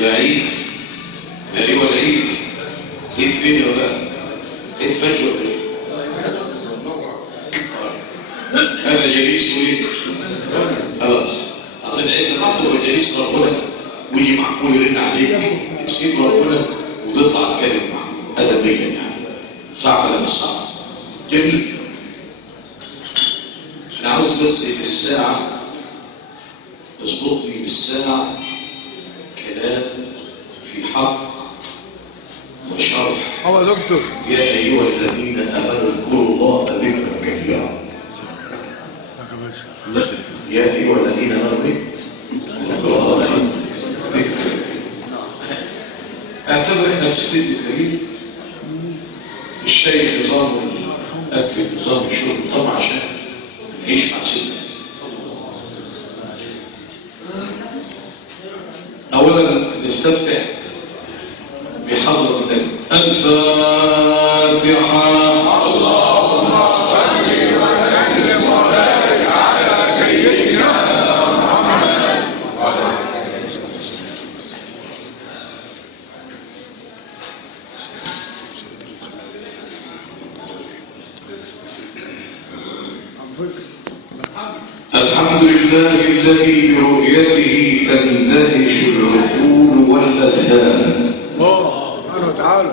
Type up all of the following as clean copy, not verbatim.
يا عيد، يا ايوه العيد. عيد فين يا ولاد؟ عيد فجر ولا ايه؟ هذا جليس ويد خلاص. اصل عيد لما تقول جليس ربنا ويجي معقول يرن عليك تسيب ربنا وتطلع تكلم معه ادبيا يعني. صعب ولا مش صعب؟ جميل. انا عاوز بس بالساعه اظبطني بالساعه كلام في حق وشرح. يا دكتور يا ايها الذين امنوا اذكروا الله ذكرا كثيرا. يا ايها الذين امنوا اذكروا الله ذكرا كثيرا. اعتبر انك في سن الكريم الشاي نظام الاكل نظام الشرب طبعا عشان نعيش مع سنة. اولا نستفتح بحضرة النبي الفاتحة. اللهم صل وسلم وبارك على سيدنا محمد. الحمد لله الذي برؤيته تندهش العقول والأذهان. سبحانه وتعالى.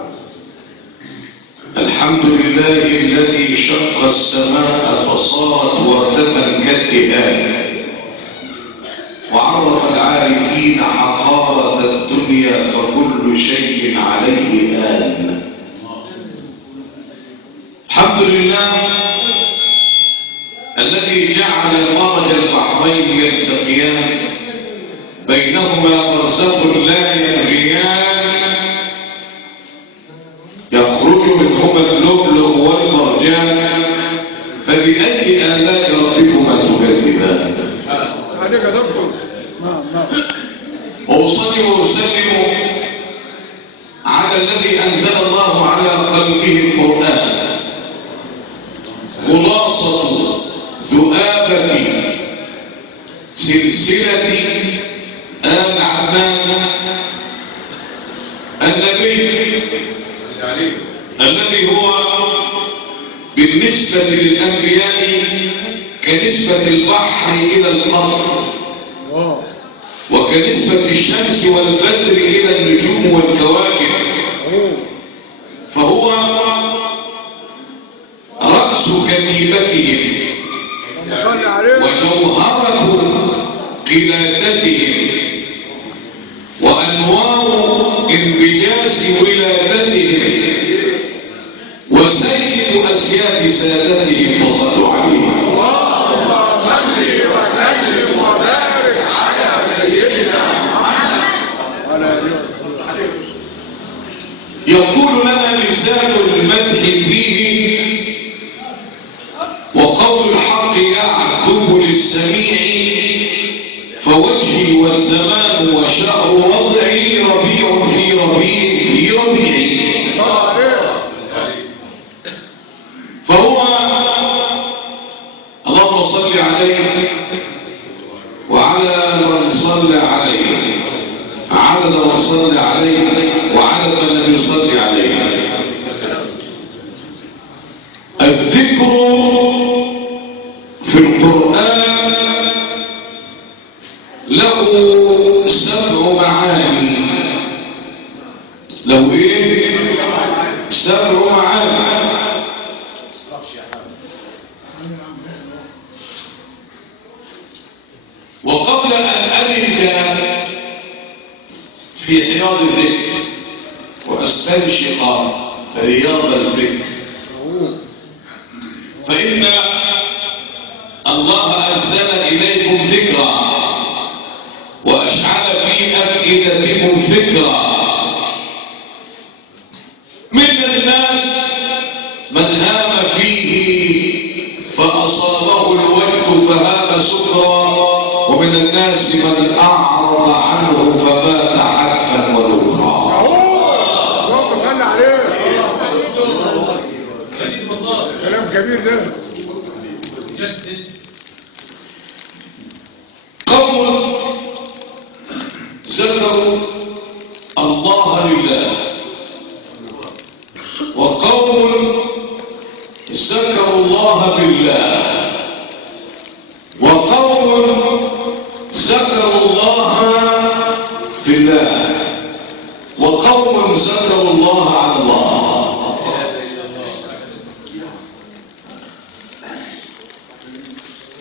الحمد لله الذي شق السماء فصارت وردة كالدهان وعرف العارفين حقارة الدنيا فكل شيء عليه آن. الحمد لله الذي جعل مرج البحرين يلتقيان بينهما برزخ لا يبغيان يخرج منهما اللؤلؤ والمرجان فبأي آلاء ربكما تكذبان. عليك يا دكتور. وأصلي وأسلم على الذي أنزل الله على قلبه القرآن خلاصة ذؤابة سلسلة آل عدنان النبي الذي هو بالنسبة للأنبياء كنسبة البحر إلى القمر وكنسبة الشمس والبدر إلى النجوم والكواكب، فهو رأس كتيبتهم وجوهرة قلادتهم وأنوار انبجاس ولادتهم وسيد أسياد سادتهم فصلوا عليه. اللهم صل وسلم وبارك على سيدنا محمد. يقول لنا لسان المدح فيه وقول الحق يعذب للسميع فوجهي والزمان وشهر وضعي ربيع في ربيع في ربيعي. فهو اللهم صل عليه وعلى من صلى عليه عدد من صلى عليه وعدد من لم يصلي عليه. الذكر في القرآن له 7 معاني. له ايه؟ 7 معاني. وقبل أن أدرك في حياض الذكر وأستنشق رياض الفكر فإن الله أنزل إليكم ذكرا وأشعل في أفئدتكم فكرا. من الناس من هام فيه فأصابه الوجه فهام سكرا ومن الناس من أعرض عنه فمات حتفا ولوقا. اللهم صل عليه. كلام كبير ده. قوم ذكروا الله لله، وقوم ذكروا الله بالله، وقوم ذكروا الله في الله، وقوم ذكروا الله على الله.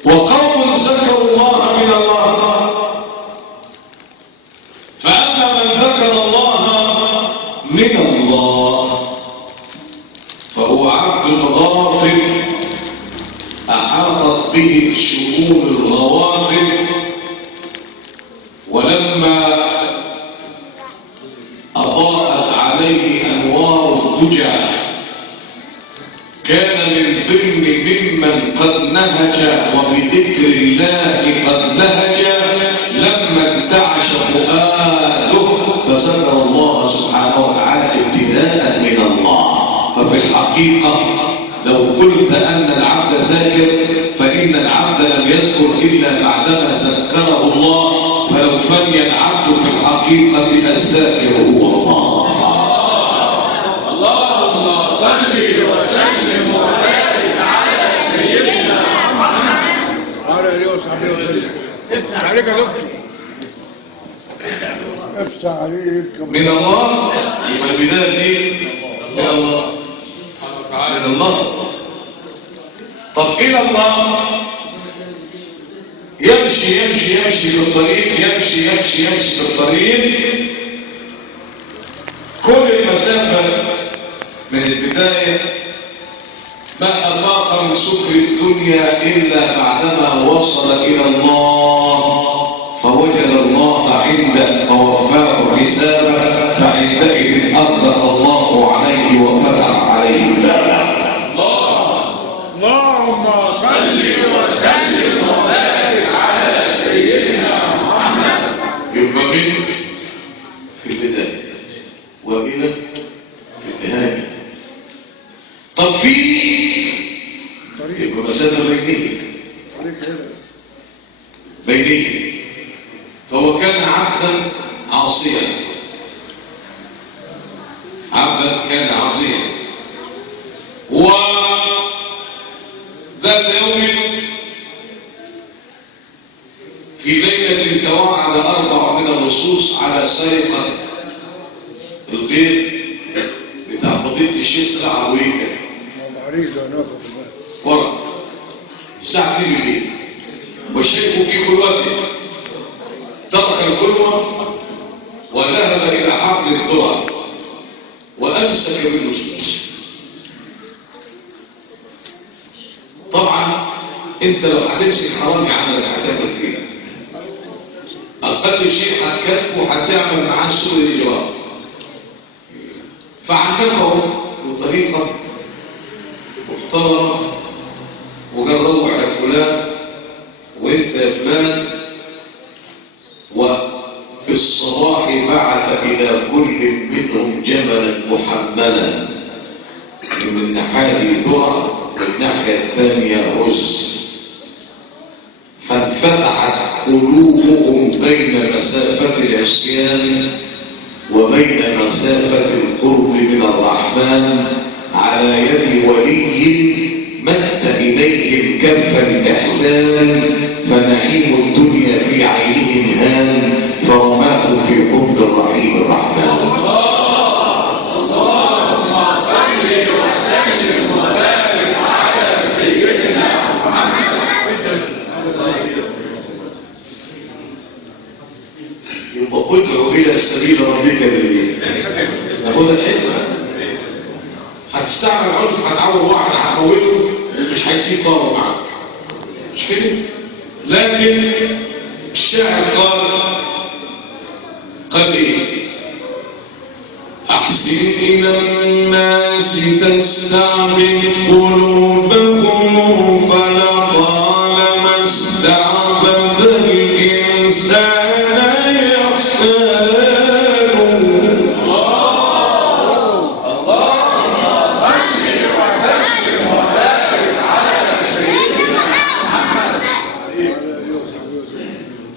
وقوم ذكروا الله من الله، فأما من ذكر الله من الله فهو عبد غافل أحاطت به شؤون الغوافل، ولما أضاءت عليه أنوار الدجى كان من ضمن ممن قد نهج وبذكر الله قد نهج لما انتعش فؤاده فذكر الله سبحانه وتعالى ابتداء من الله. ففي الحقيقة لو قلت أن العبد ذاكر فإن العبد لم يذكر إلا بعدما ذكره الله، فلو فني العبد في الحقيقة الذاكر هو الله. اللهم صل وسلم وبارك على سيدنا محمد وعلى اله وصحبه وسلم. افتح عليك يا دكتور، افتح عليك. من الله، يبقى البداية دي من الله، من الله. طب إلى الله يمشي يمشي يمشي بالطريق، يمشي يمشي يمشي بالطريق، كل المسافة من البداية ما أفاق من سكر الدنيا إلا بعدما وصل إلى الله فوجد الله عنده فوفاه حسابه، فعندئذ أطلق الله عليه وفتح عليه بابه. اللهم صل وسلم وبارك على سيدنا محمد. يبقى من في البداية وإلى في النهاية. طب في يبقى مسافة بينية، فهو كان عبدا عاصيا، عبدا كان عاصيا، ذات يوم في ليلة توعد 4 من اللصوص على سرقة البيت بتاع فضيلة الشيخ صلاح عويكة ورا الساعة 2 بالليل، والشيخ في خلوته ترك الخلوة وذهب إلى حقل الذرة وأمسك باللصوص. طبعا انت لو هتمسك حرامي عملك هتعمل فيه اقل شيء هتكافئه وهتعمل معاه سوء الاجرام، فعنفه بطريقه محترمه وقال روح يا فلان وانت يا فلان. وفي الصباح بعث الى كل منهم جملا محملا من ناحيه ذره والناحية الثانية رز، فانفتحت قلوبهم بين مسافة العصيان وبين مسافة القرب من الرحمن على يد ولي مد إليهم كف الإحسان، فنعيم الدنيا في عينهم هان فرماه في حب الرحيم الرحمن. ادعو الى سبيل ربك بالليل. ناخد الحكمه، هتستعمل عنف هتعور واحد هتموته مش هيسيب طاره معاك، مش كده؟ لكن الشاعر قال ايه؟ احسن الى الناس تستعبد قلوبهم فلطالما استعبد الانسان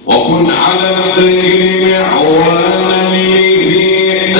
وكن على الذكر معوانا لذي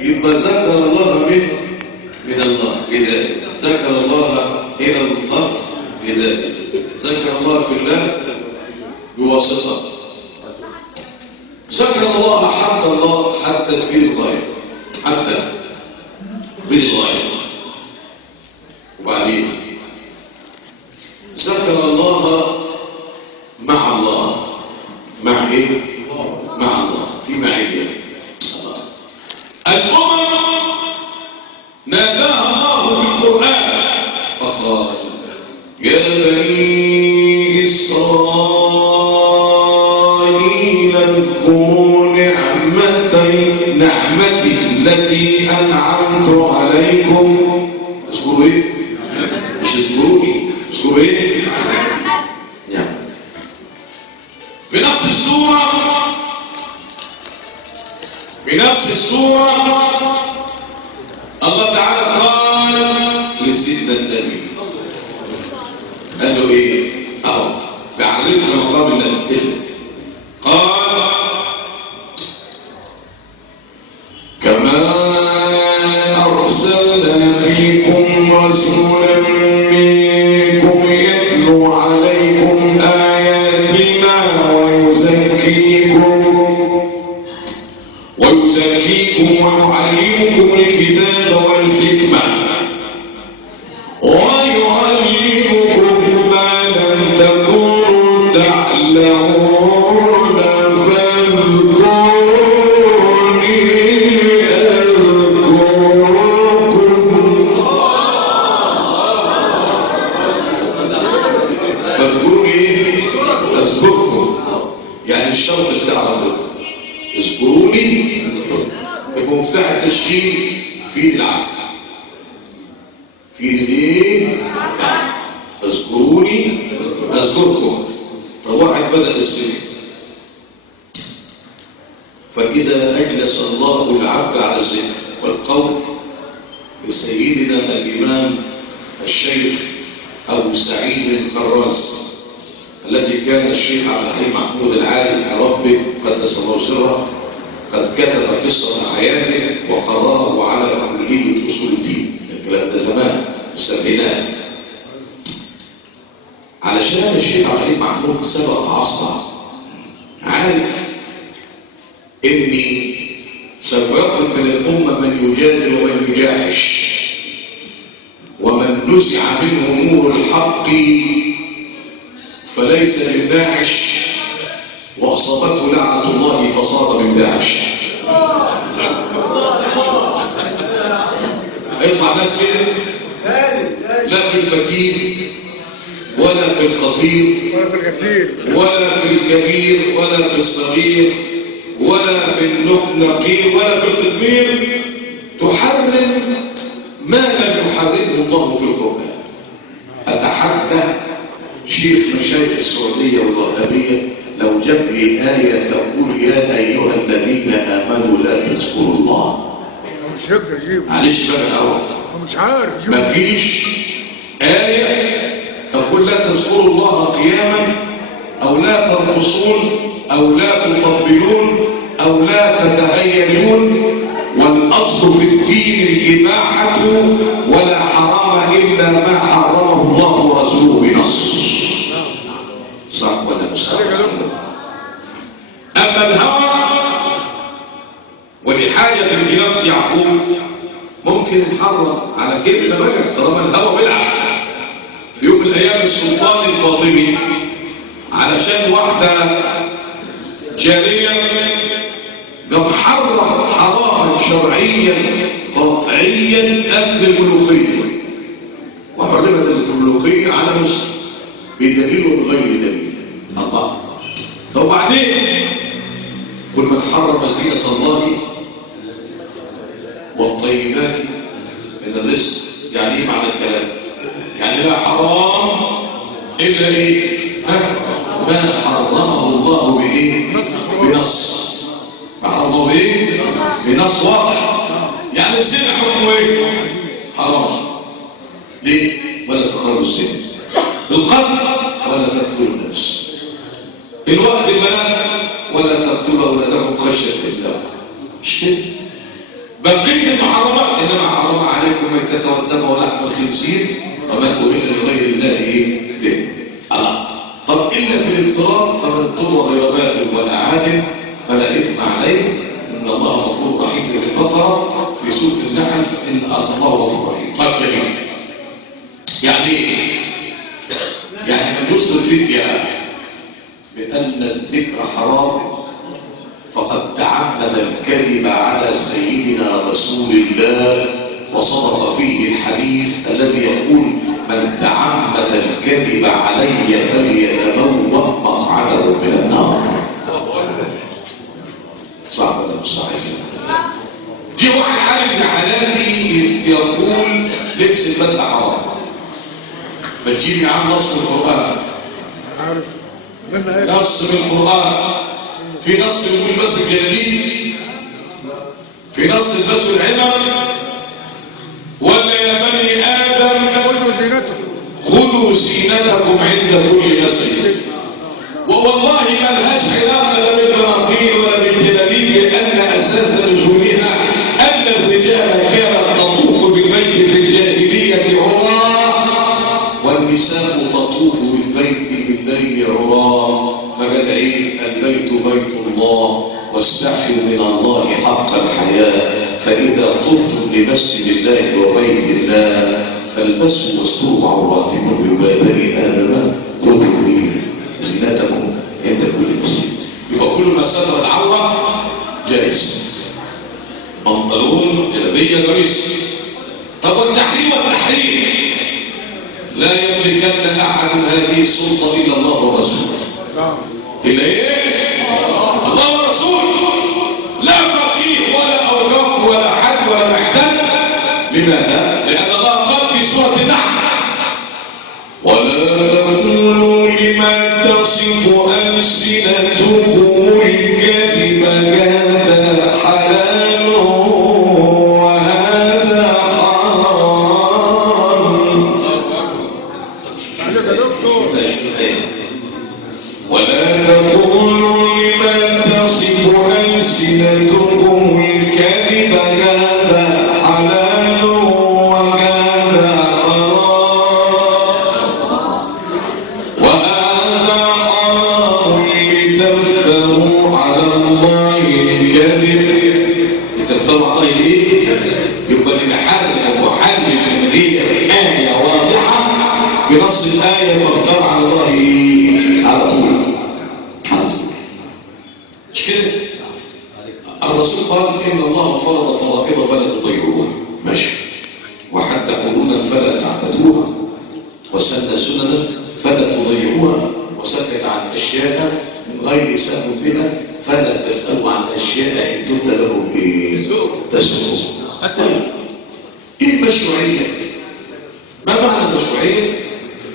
يبقى ذكر الله من الله بذلك، ذكر الله إلى الله بذلك، ذكر الله في الله بواسطة، ذكر الله حتى تفيد الغاية، حتى تفيد الغاية. وبعدين ذكر الله مع الله، مع ايه؟ مع الله، في معية. الأمم ناداها الله في القرآن فقال يا بني إسرائيل اذكروا نعمتي التي أنعمت عليكم. اذكروا ايه؟ مش اذكروني، اذكروا ايه؟ نعمتي. في نفس السورة الله تعالى قال لسيدنا النبي، قال له ايه؟ اهو بعرفنا مقام الله، قال كما أرسلنا فيكم رسولا منكم يتلو عليكم آياتنا ويزكيكم ويعلمكم الكتاب والحكمة ويعلمكم ما لم تكونوا تعلمون فاذكروني أذكركم. يعني الشرط بتاع ربنا اذكروني يبقى مفتاح التشكيل في العبد، في الايه؟ اذكروني اذكركم. فواحد بدأ السنة، فإذا أجلس الله العبد على الذكر والقول لسيدنا الإمام الشيخ أبو سعيد الخراز الذي كان الشيخ عبد الحليم محمود العارف ربه قدس الله سره قد كتب قصة حياته وقرأه على كلية أصول الدين. الكلام ده زمان في السبعينات، علشان الشيخ عبد الحليم محمود سبق عصره، عارف إني سوف يخرج من الأمة من يجادل ومن يجاحش، ومن نزع منه نور الحق فليس لداعش وأصابته لعنة الله فصار من داعش. يطلع ناس كده لا في الفتيل ولا في القطير ولا في الكبير ولا في الصغير ولا في النقير ولا في القطمير تحرم ما لم يحرمه الله في القرآن. أتحدى شيخ مشايخ السعودية والوهابية لو جاب لي آية تقول يا أيها الذين آمنوا لا تذكروا الله، مش هقدر اجيب، معلش بقى أول مش عارف اجيب. مفيش آية تقول لا تذكروا الله قياما أو لا ترقصون أو لا تطبلون أو لا تتهيجون، والأصل في الدين الإباحة ولا حرام إلا ما حرمه الله ورسوله بنص. صح ولا مش صح؟ أما الهوى ولحاجة في نفس يعقوب ممكن نحرم على كيفنا بقى طالما الهوى بيلعب. في يوم من الأيام السلطان الفاطمي علشان واحدة جارية قام حرم حراما شرعيا قطعيا أكل الملوخية، وحرمت الملوخية على مسلم بدليل وغير دليل. الله. طب وبعدين كل من حرم زينة الله والطيبات من الرزق، يعني ايه معنى الكلام؟ يعني لا حرام إلا ايه؟ ما حرمه الله بايه؟ بنص. حرم الله بايه؟ بنص واضح. يعني الزنا حكمه ايه؟ حرام. ليه؟ ولا تقربوا الزنا. القتل ولا تقتلوا النفس. الوقت البلاء ولا تقتلوا أولادكم خشية الإملاق. مش كده؟ بقية المحرمات إنما حرم عليكم ميتة والدم ولحم الخنزير وما أهل لغير الله به. طب إلا في الاضطرار فمن اضطر غير باغ ولا عاد فلا إثم عليه إن الله غفور رحيم. في البقرة في سورة النحل إن الله غفور رحيم. طب جميل. يعني إيه؟ يعني من يصل الفتية بأن الذكر حرام فقد تعمد الكذب على سيدنا رسول الله وصدق فيه الحديث الذي يقول من تعمد الكذب علي فليتبوأ مقعده من النار. صعب ولا مش صحيح؟ جه واحد عالم زعلاني يقول لبس البدله حرام. ما تجيب يا عم نص من القران. نص من القران. في نص يقول بس الجلالين، في نص البس العمر، ولا يا بني ادم خذوا زينتكم عند كل مسجد. ووالله ما لهاش علاقه لا بالبناطيل ولا بالجلالين، لان اساس نزولها ان الرجال كانت تطوف بالبيت في الجاهليه عراه والنساء تطوف بالبيت بالليل عراه. فقال عيد البيت بيت الله واستحيوا من الله حق الحياة. فإذا طفتم لمسجد الله وبيت الله فالبسوا واستروا عوراتكم ببني آدم خذوا زينتكم عند كل مسجد. يبقى كل ما ستر العورة جائز. بنطلون جلابية جائز. طب والتحريم لا يملكن أحد هذه السلطة إلا الله ورسوله. إلا إيه؟ الله ورسوله. لا فقيه ولا أوقاف ولا حد ولا محتاج. لماذا؟ لأن الله قال في سورة النحل ولا تقولوا لما تصف ألسنتكم الكذب هذا حلال وهذا حرام. ولا تقولوا لما تصف ألسنتكم الكذب هذا حلال وهذا حرام وهذا حرام لتفتروا على الله الكذب. لتفتروا على الله ليه؟ يبقى لنحرم وحلل من غير آية واضحة بنص الآية تفتروا على الله على طول. مش كده؟ الرسول قال إن الله فرض فرائض فلا تضيعوها. ماشي. وحد حدودا فلا تعتدوها وسن سننا فلا تضيعوها وسكت عن أشياء من غير سبب فلا تسألوا عن أشياء إن تبدى لكم تسألوا. إيه المشروعية؟ ما معنى المشروعية؟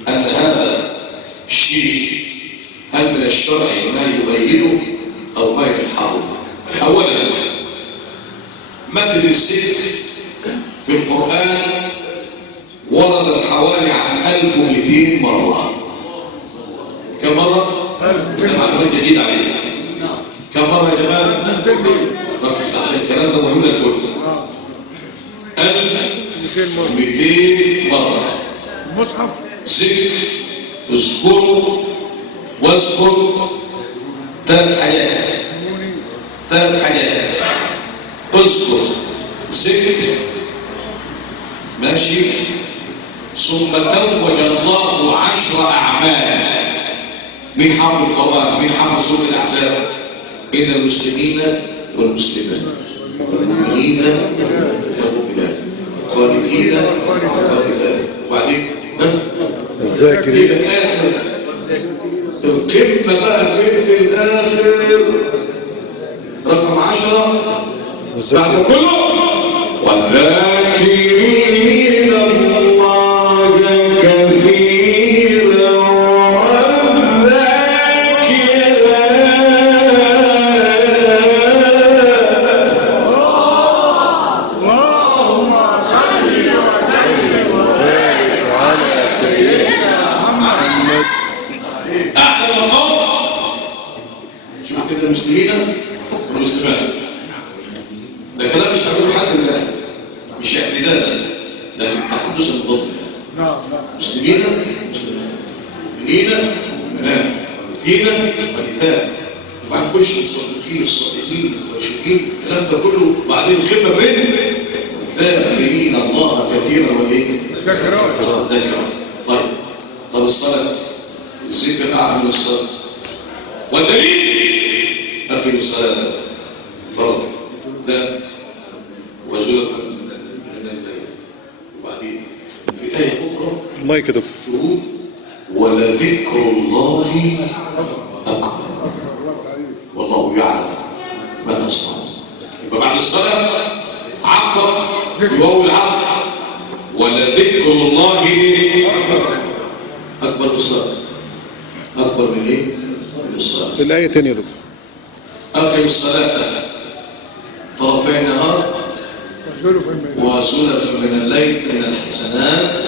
أن هذا الشيء هل من الشرع ما يؤيده أو ما يحرمه؟ أولا مادة الست في القرآن وردت حوالي عن 1200 مرة. كم مرة؟ معلومات جديدة علينا. كم مرة يا جماعة؟ ركز عشان الكلام ده مهم للكل. 1200 مرة. المصحف ذكر اذكروا واذكر ثلاث حاجات. اذكر ذكر ماشي ثم توج الله 10 أعمال. من حفظ القرآن من حفظ سورة الأحزاب إن المسلمين والمسلمات والمؤمنين والمؤمنات قانتين وقانتات. وبعدين الذاكرين القمة بقى في الآخر رقم 10 بعد كله والذاكرين الله كثيرا والذاكرات. اللهم صل وسلم وبارك على سيدنا محمد. أعلى مقام. شوف كده المسلمين والمسلمات. ده كلام مش هقول حد الله، مش اعتدادا، لكن تحدث المضاف. مسلمين مؤمنين مؤمنين ونفاق، وبعد كل شيء الصادقين الصادقين المشركين، الكلام ده كله بعدين الخدمه فين؟ ذاكرين الله كثيرا وايه؟ ذاكرين. طب الصلاه، الذكر اعلى من الصلاه، والدليل اقم الصلاه طرف لا وزلفا من الليل. وبعدين في ايه اخرى الله يكتب ولذكر الله اكبر والله يعلم ما تصنعون. يبقى بعد الصلاه عقب بواو العطف ولذكر الله اكبر من الصلاه. اكبر من ايه؟ من الصلاه. الآية تانية يا دكتور. اقم الصلاه طرفي النهار وزلفا من الليل ان الحسنات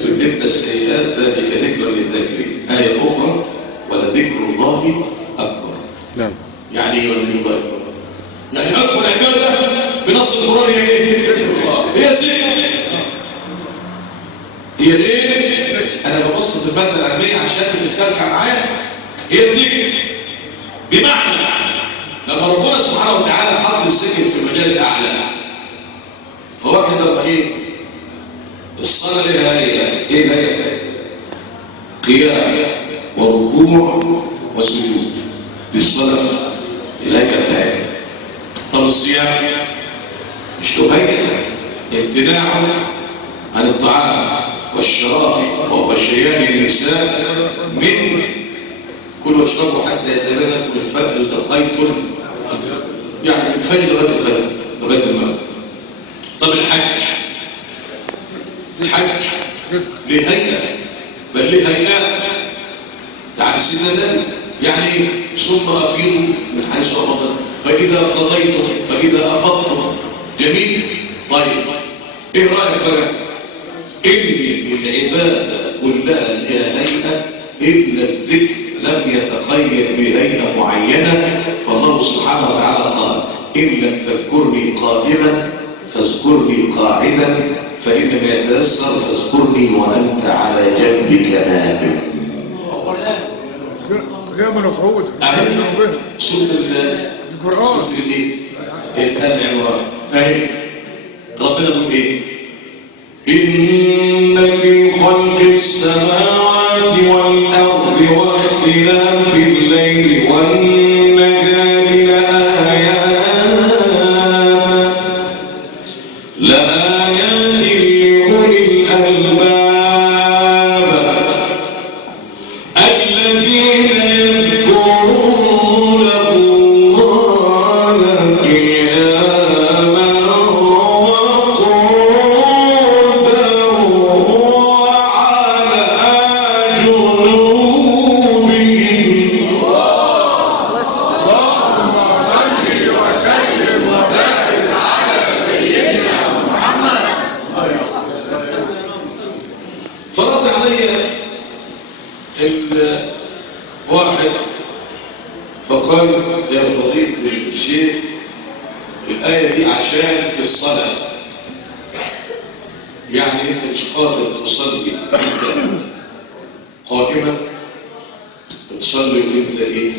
تذهبن السيئات ذلك ذكر للذاكرين. آية أخرى ولذكر الله أكبر. نعم. يعني ايه ولذكر الله أكبر؟ يعني أكبر عبادة بنص القرآن هي ايه؟ هي الذكر. هي الايه؟ أنا ببسط المادة العلمية عشان تركع معايا. هي الذكر بمعنى لما ربنا سبحانه وتعالى حط الذكر في المجال الأعلى، فواحد لما ايه؟ الصلاة لها ايه هي؟ قيام وركوع وسجود. للصلاة الهيئة بتاعتها. طب الصيام مش له هيئة، امتناع عن الطعام والشراب وغشيان النساء من كل واشربوا حتى يتبين لكم الخيط يعني من الفجر لغاية الفجر لغاية المغرب. طب الحج ليه هيئة بل ليه هيئات. يعني سيدنا ذلك يعني ثم أفيضوا من حيث أفضل فإذا قضيتم فإذا أفضتم. جميل. طيب إيه رأيك بقى؟ إن العبادة كلها لها هيئة إلا الذكر لم يتخيل بهيئة معينة. فالله سبحانه وتعالى قال إن لم تذكرني قائما فاذكرني قاعدا فإن لم يتيسر فاذكرني وأنت على جنبك نائم. قيام وقعود. سورة الايه؟ آل عمران. أهي ربنا بيقول إيه؟ إن في خلق السماوات والأرض واختلاف الليل والنهار لآيات لأولي الألباب الذين يذكرون الله قياما وقعودا وعلى جنوبهم. اللهم صل وسلم وبارك على سيدنا محمد. فرد علي الواحد فقال يا فضيلة الشيخ الآية دي عشان في الصلاة، يعني انت مش قادر تصلي انت قائما، تصلي وانت ايه؟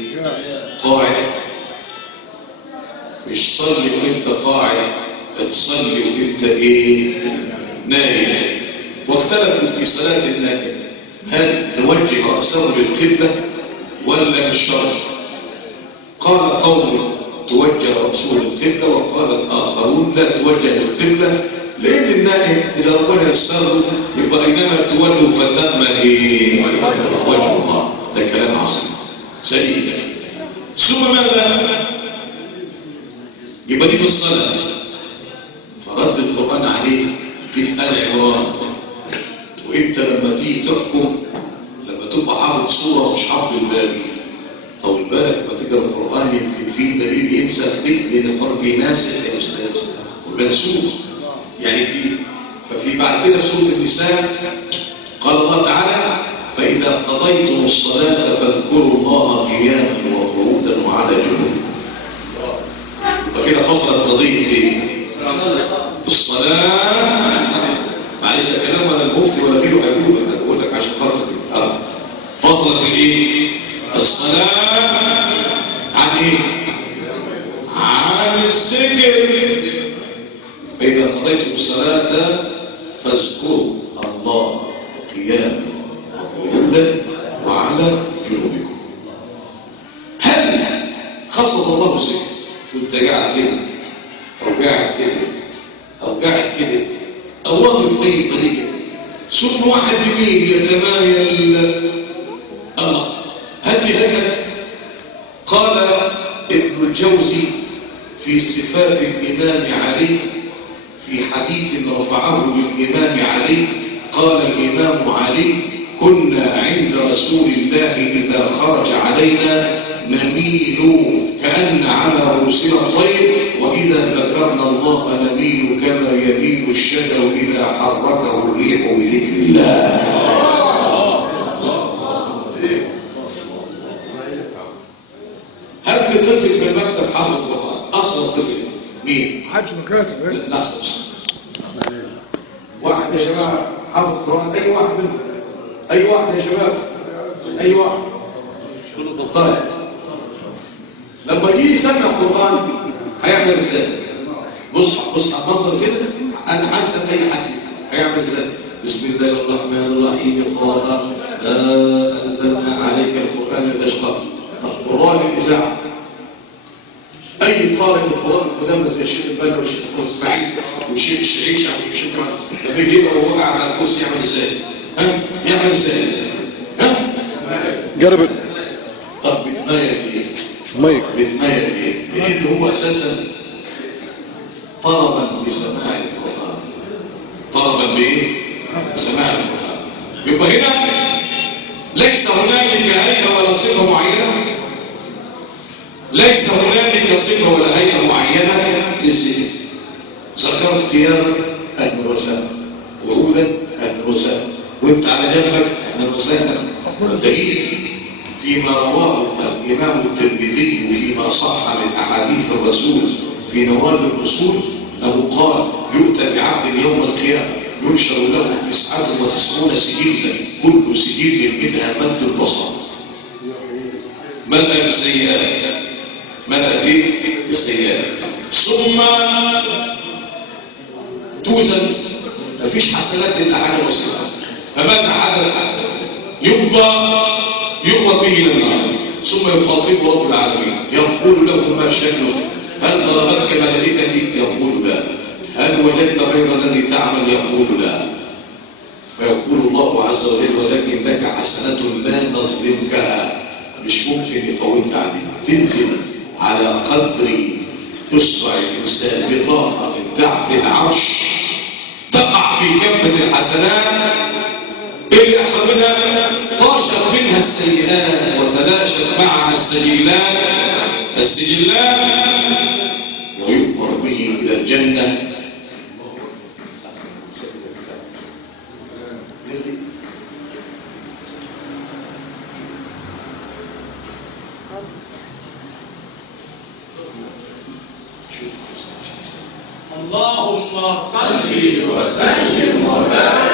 قاعد. مش صلي وانت قاعد، تصلي وانت ايه؟ نايم. واختلفوا في صلاة النائم هل نوجه رأسه للقبلة ولا مش شرط؟ قال قوم توجه رأسه للقبلة وقال الآخرون لا توجه للقبلة، لأن النائم إذا ربنا يسره يبقى أينما تولوا فثم إيه؟ وجه الله. ده كلام عظيم سليم. ثم ماذا؟ يبقى دي في الصلاة. فرد القرآن عليه دي في آل عمران. وانت لما تيجي تحكم لما تبقى حافظ صورة مش حافظ الباقي، طول بالك لما تقرا القرآن يمكن فيه دليل ينسخ به، لأن القرآن فيه ناسخ يا أستاذ والمنسوخ. يعني ففي بعد كده في سورة النساء قال الله تعالى فإذا قضيتم الصلاة فاذكروا الله قياما وقعودا وعلى جنوبكم. يبقى كده فصلت قضية ايه؟ الصلاة. معلش ده كلام ولا المفتي ولا غيره هيقول، انا بقول لك عشان خاطر كده. فصلت الايه؟ الصلاة عن ايه؟ عن الذكر. فإذا قضيتم الصلاة فاذكروا الله قياما وقعودا وعلى جنوبكم. هل خصص الله الذكر وانت قاعد كده او قاعد كده او قاعد كده او واقف في اي طريقه ثم واحد يمين يتمايل الله هل بهذا؟ قال ابن الجوزي في صفات الإمام علي في حديث رفعه للإمام علي، قال الإمام علي: كنا عند رسول الله إذا خرج علينا نميل كأن على رؤوسنا الطير، وإذا ذكرنا الله نميل كما يميل الشجر إذا حركه الريح بذكر الله. هل في طفل في المكتب حافظ القرآن؟ أصغر طفل مين؟ حدش مكاتب. لا أحسن. واحد يا شباب حافظ القرآن، أي واحد منهم، أي واحد يا شباب، أي واحد. طيب لما جه يسمع القرآن هيعمل ازاي؟ بص منظر كده، أنا حاسس أي حد هيعمل ازاي؟ بسم الله الرحمن الرحيم. طه أنزلنا عليك القرآن لتشقى. قرآن الإذاعة. أي قارئ القرآن قدامنا زي الشيخ البنا والشيخ إسماعيل والشيخ الشعيش والشيخ كمان لما يجي يبقى وقع على الكرسي يعمل ازاي؟ يعمل ازاي؟ جرب. طب بيتمايل ليه؟ مايك بيتمايل ليه؟ لأن هو أساسا طلبا بسماع القرآن. طلبا بإيه؟ سماع القرآن. يبقى هنا ليس هنالك هيئة ولا صفة معينة، ليس هنالك صفة ولا هيئة معينة للذكر. ذكرت قياما أهلا وسهلا، وعودا أهلا وسهلا، وانت على جنبك أهلا وسهلا. والدليل فيما رواه الإمام الترمذي فيما صح من أحاديث الرسول في نوادر الأصول أنه قال: يؤتى بعبد يوم القيامة ينشر له 99 سجلا، كل سجل منها مد البصر. ملأ السيئات، ملأ ايه؟ السيئات. ثم توزن، مفيش حسنات الا حاجه بسيطه. فماذا حدث؟ يقبض به الى النار، ثم يخاطبه رب العالمين يقول له: ما شأنك؟ هل ضربتك ملائكتي؟ يقول: لا. هل وجدت غير الذي تعمل؟ يقول: لا. فيقول الله عز وجل: ولكن لك حسنة لا نظلمكها، مش ممكن يفوت عليك، تنزل على قدر تصبع الإنسان بطاقة من تحت العرش، تقع في كفة الحسنات. ايه اللي يحصل منها؟ طاشت منها السيئات وتلاشت معها السجلات، ويؤمر به إلى الجنة. اللهم صل وسلم وبارك